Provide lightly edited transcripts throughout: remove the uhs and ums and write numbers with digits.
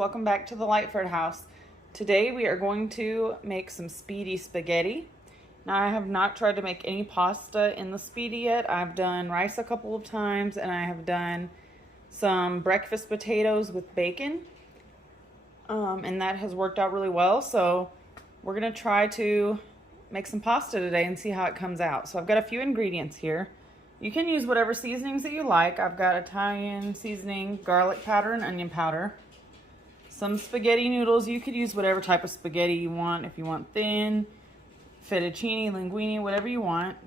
welcome back to the Lightford house. Today we are going to make some Speedy spaghetti. Now I have not tried to make any pasta in the Speedy yet. I've done rice a couple of times and I have done some breakfast potatoes with bacon. And that has worked out really well. So we're gonna try to make some pasta today and see how it comes out. So I've got a few ingredients here. You can use whatever seasonings that you like. I've got Italian seasoning, garlic powder, and onion powder. Some spaghetti noodles. You could use whatever type of spaghetti you want. If you want thin, fettuccine, linguine, whatever you want.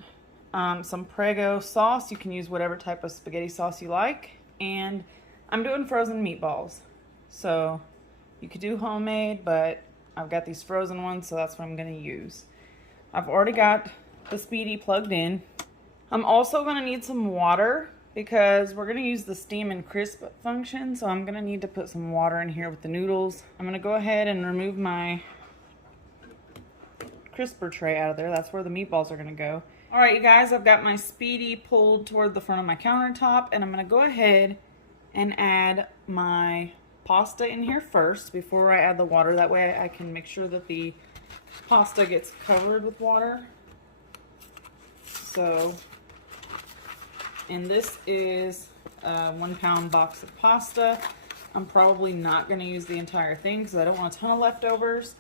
Some Prego sauce. You can use whatever type of spaghetti sauce you like. And I'm doing frozen meatballs. So you could do homemade, but I've got these frozen ones, so that's what I'm going to use. I've already got the Speedy plugged in. I'm also going to need some water because we're going to use the steam and crisp function. So I'm going to need to put some water in here with the noodles. I'm going to go ahead and remove my crisper tray out of there. That's where the meatballs are going to go. All right, you guys, I've got my Speedy pulled toward the front of my countertop, and I'm going to go ahead and add my pasta in here first before I add the water. That way I can make sure that the pasta gets covered with water. So, and this is a 1 pound box of pasta. I'm probably not going to use the entire thing because I don't want a ton of leftovers.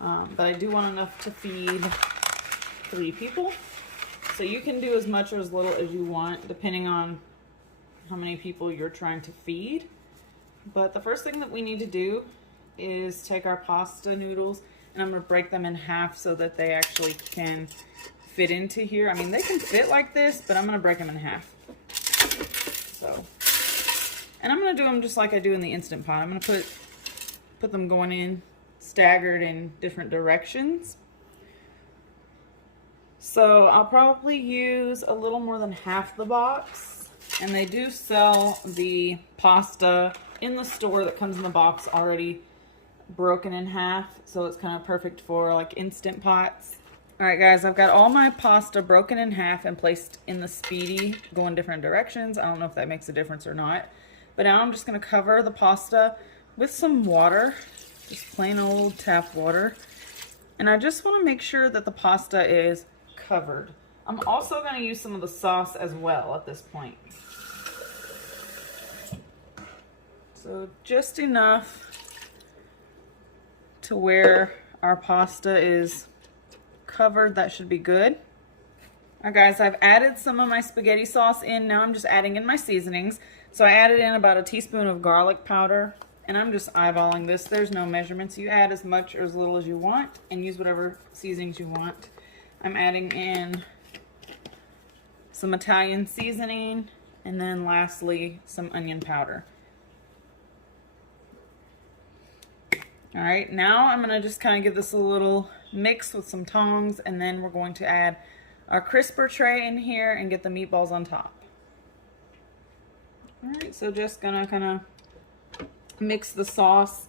But I do want enough to feed 3 people. So you can do as much or as little as you want depending on how many people you're trying to feed. But the first thing that we need to do is take our pasta noodles, and I'm going to break them in half so that they actually can fit into here. I mean, they can fit like this, but I'm going to break them in half. So, and I'm going to do them just like I do in the Instant Pot. I'm going to put them going in staggered in different directions. So I'll probably use a little more than half the box. And they do sell the pasta in the store that comes in the box already broken in half. So it's kind of perfect for like Instant Pots. All right, guys, I've got all my pasta broken in half and placed in the Speedy, going different directions. I don't know if that makes a difference or not. But now I'm just going to cover the pasta with some water, just plain old tap water. And I just want to make sure that the pasta is covered. I'm also going to use some of the sauce as well at this point. So just enough to where our pasta is covered. That should be good. All right, guys, I've added some of my spaghetti sauce in. Now I'm just adding in my seasonings. So I added in about a teaspoon of garlic powder, and I'm just eyeballing this. There's no measurements. You add as much or as little as you want and use whatever seasonings you want. I'm adding in some Italian seasoning, and then lastly some onion powder. All right, now I'm gonna just kind of give this a little mix with some tongs, and then we're going to add our crisper tray in here and get the meatballs on top. All right, so just gonna kind of mix the sauce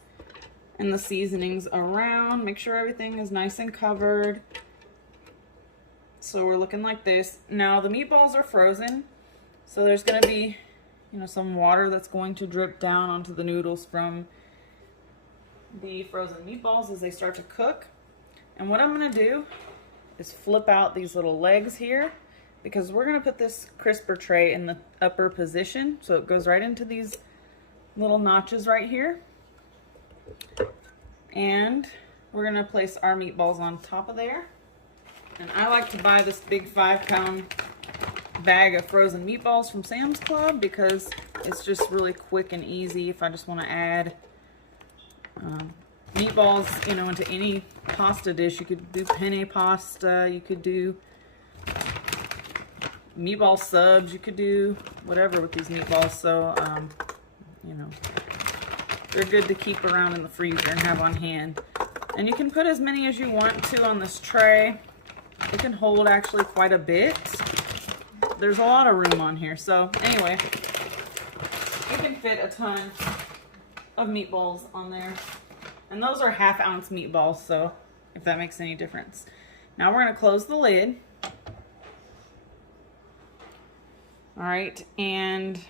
and the seasonings around, make sure everything is nice and covered. So we're looking like this. Now the meatballs are frozen, so there's gonna be, some water that's going to drip down onto the noodles from the frozen meatballs as they start to cook. And what I'm going to do is flip out these little legs here, because we're going to put this crisper tray in the upper position, so it goes right into these little notches right here. And we're going to place our meatballs on top of there. And I like to buy this big 5 pound bag of frozen meatballs from Sam's Club because it's just really quick and easy if I just want to add meatballs, into any pasta dish. You could do penne pasta, you could do meatball subs, you could do whatever with these meatballs. So, they're good to keep around in the freezer and have on hand. And you can put as many as you want to on this tray. It can hold actually quite a bit. There's a lot of room on here. So anyway, you can fit a ton of meatballs on there. And those are 1/2 ounce meatballs, so if that makes any difference. Now we're going to close the lid. All right, and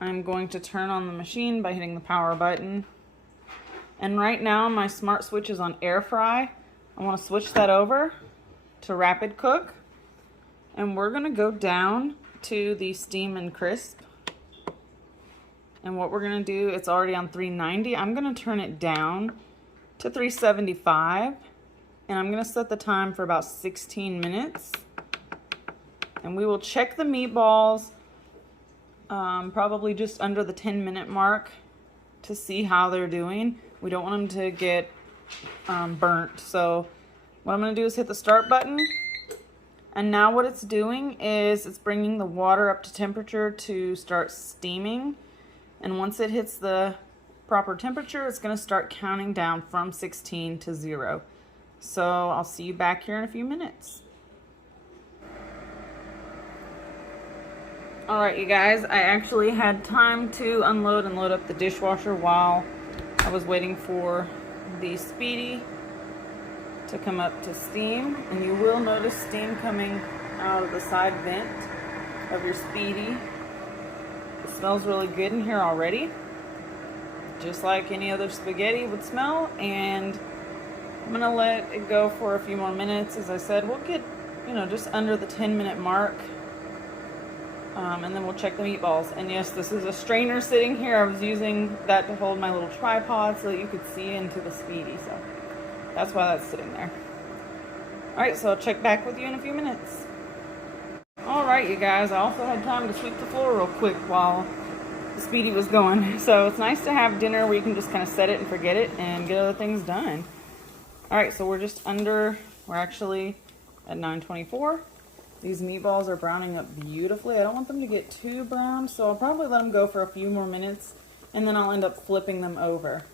I'm going to turn on the machine by hitting the power button. And right now my smart switch is on air fry. I want to switch that over to rapid cook. And we're going to go down to the steam and crisp. And what we're going to do, it's already on 390. I'm going to turn it down to 375. And I'm going to set the time for about 16 minutes. And we will check the meatballs probably just under the 10-minute mark to see how they're doing. We don't want them to get burnt. So what I'm going to do is hit the start button. And now what it's doing is it's bringing the water up to temperature to start steaming. And once it hits the proper temperature, it's going to start counting down from 16 to 0. So I'll see you back here in a few minutes. Alright, you guys, I actually had time to unload and load up the dishwasher while I was waiting for the Speedy to come up to steam. And you will notice steam coming out of the side vent of your Speedy. It smells really good in here already, just like any other spaghetti would smell. And I'm going to let it go for a few more minutes. As I said, we'll get, just under the 10-minute mark. And then we'll check the meatballs. And yes, this is a strainer sitting here. I was using that to hold my little tripod so that you could see into the Speedy. So that's why that's sitting there. Alright, so I'll check back with you in a few minutes. Alright, you guys, I also had time to sweep the floor real quick while the Speedy was going. So it's nice to have dinner where you can just kind of set it and forget it and get other things done. Alright, so we're actually at 9:24. These meatballs are browning up beautifully. I don't want them to get too brown, so I'll probably let them go for a few more minutes, and then I'll end up flipping them over.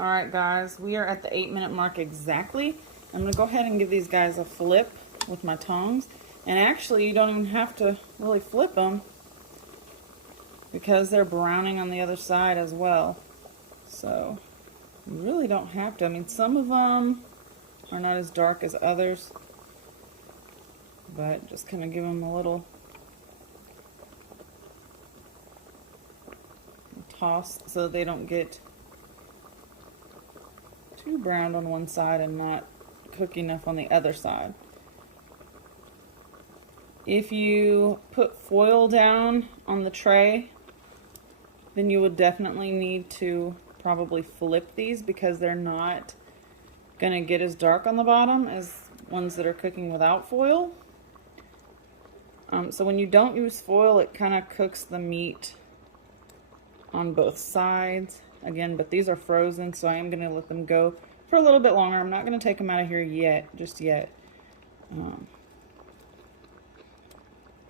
Alright guys, we are at the 8-minute mark exactly. I'm going to go ahead and give these guys a flip with my tongs. And actually, you don't even have to really flip them because they're browning on the other side as well. So you really don't have to. I mean, some of them are not as dark as others, but just kind of give them a little toss so they don't get too browned on one side and not cook enough on the other side. If you put foil down on the tray, then you would definitely need to probably flip these because they're not going to get as dark on the bottom as ones that are cooking without foil. So when you don't use foil, it kind of cooks the meat on both sides. Again, but these are frozen, so I am going to let them go for a little bit longer. I'm not going to take them out of here just yet.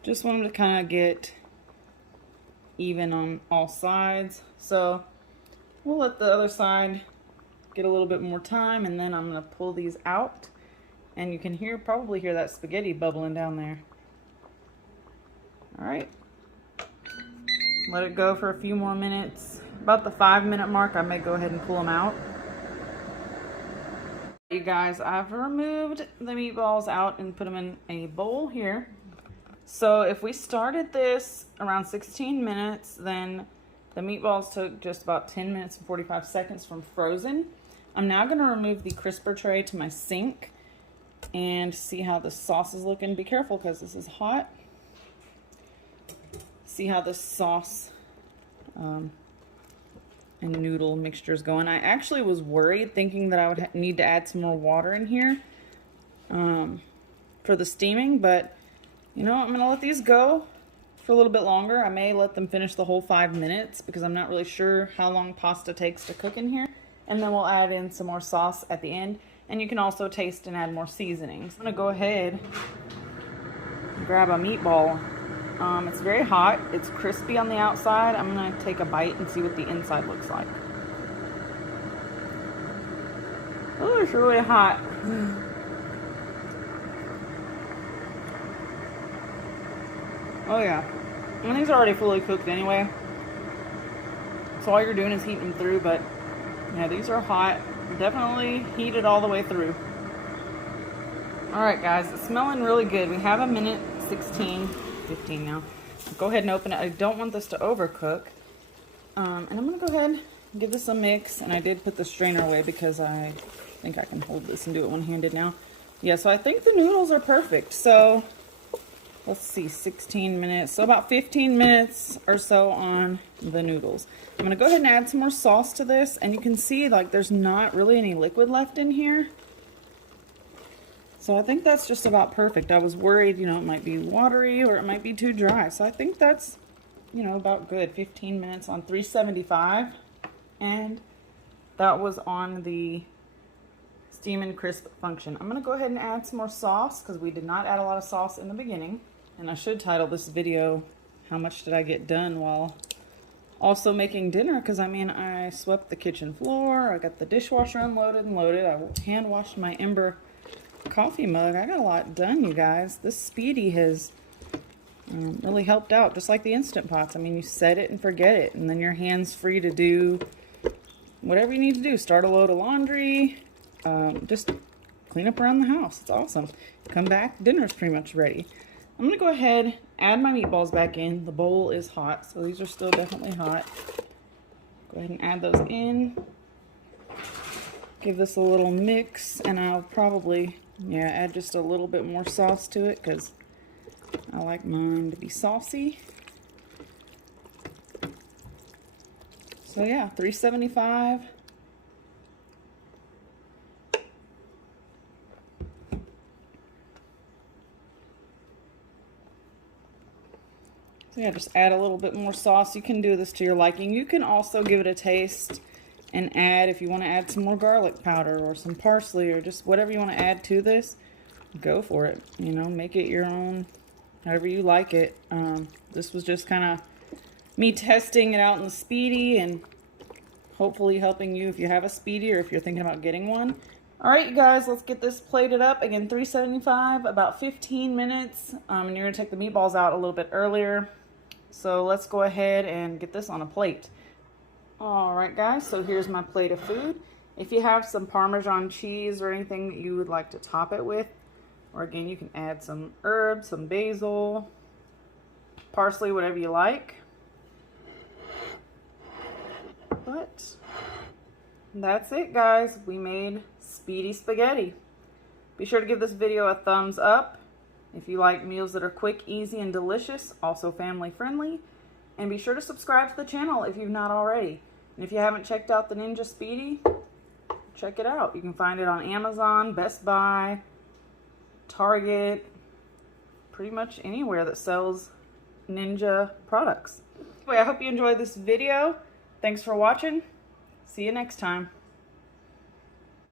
Just want them to kind of get even on all sides. So we'll let the other side get a little bit more time, and then I'm going to pull these out. And you can probably hear that spaghetti bubbling down there. Alright. Let it go for a few more minutes. About the 5-minute mark, I may go ahead and pull them out. You guys, I've removed the meatballs out and put them in a bowl here. So if we started this around 16 minutes, then the meatballs took just about 10 minutes and 45 seconds from frozen. I'm now going to remove the crisper tray to my sink and see how the sauce is looking. Be careful because this is hot. See how the sauce and noodle mixture is going. I actually was worried, thinking that I would need to add some more water in here for the steaming, but you know, I'm going to let these go for a little bit longer. I may let them finish the whole 5 minutes because I'm not really sure how long pasta takes to cook in here. And then we'll add in some more sauce at the end. And you can also taste and add more seasonings. I'm going to go ahead and grab a meatball. It's very hot. It's crispy on the outside. I'm going to take a bite and see what the inside looks like. Oh, it's really hot. Oh yeah. And these are already fully cooked anyway. So all you're doing is heating them through, but yeah, these are hot. Definitely heated all the way through. Alright guys, it's smelling really good. We have a minute 15 now. Go ahead and open it. I don't want this to overcook. And I'm gonna go ahead and give this a mix. And I did put the strainer away because I think I can hold this and do it one-handed now. Yeah, so I think the noodles are perfect. So let's see, 16 minutes. So about 15 minutes or so on the noodles. I'm gonna go ahead and add some more sauce to this. And you can see like there's not really any liquid left in here. So I think that's just about perfect. I was worried, you know, it might be watery or it might be too dry. So I think that's, you know, about good. 15 minutes on 375. And that was on the steam and crisp function. I'm going to go ahead and add some more sauce because we did not add a lot of sauce in the beginning. And I should title this video, How Much Did I Get Done While Also Making Dinner? Because I mean, I swept the kitchen floor. I got the dishwasher unloaded and loaded. I hand washed my Ember coffee mug. I got a lot done, you guys. This Speedy has really helped out, just like the Instant Pots. I mean, you set it and forget it, and then your hand's free to do whatever you need to do. Start a load of laundry, just clean up around the house. It's awesome. Come back, dinner's pretty much ready. I'm gonna go ahead, add my meatballs back in. The bowl is hot, so these are still definitely hot. Go ahead and add those in. Give this a little mix, and I'll probably, yeah, add just a little bit more sauce to it because I like mine to be saucy. So yeah, 375. So yeah, just add a little bit more sauce. You can do this to your liking. You can also give it a taste and add, if you want to add some more garlic powder or some parsley or just whatever you want to add to this, go for it. You know, make it your own, however you like it. This was just kind of me testing it out in the Speedy and hopefully helping you if you have a Speedy or if you're thinking about getting one. All right, you guys, let's get this plated up. Again, 375, about 15 minutes. And you're gonna take the meatballs out a little bit earlier. So let's go ahead and get this on a plate. All right, guys, so here's my plate of food. If you have some Parmesan cheese or anything that you would like to top it with, or again, you can add some herbs, some basil, parsley, whatever you like. But that's it, guys. We made Speedy Spaghetti. Be sure to give this video a thumbs up if you like meals that are quick, easy, and delicious, also family friendly. And be sure to subscribe to the channel if you've not already. And if you haven't checked out the Ninja Speedi, check it out. You can find it on Amazon, Best Buy, Target, pretty much anywhere that sells Ninja products. Anyway, I hope you enjoyed this video. Thanks for watching. See you next time.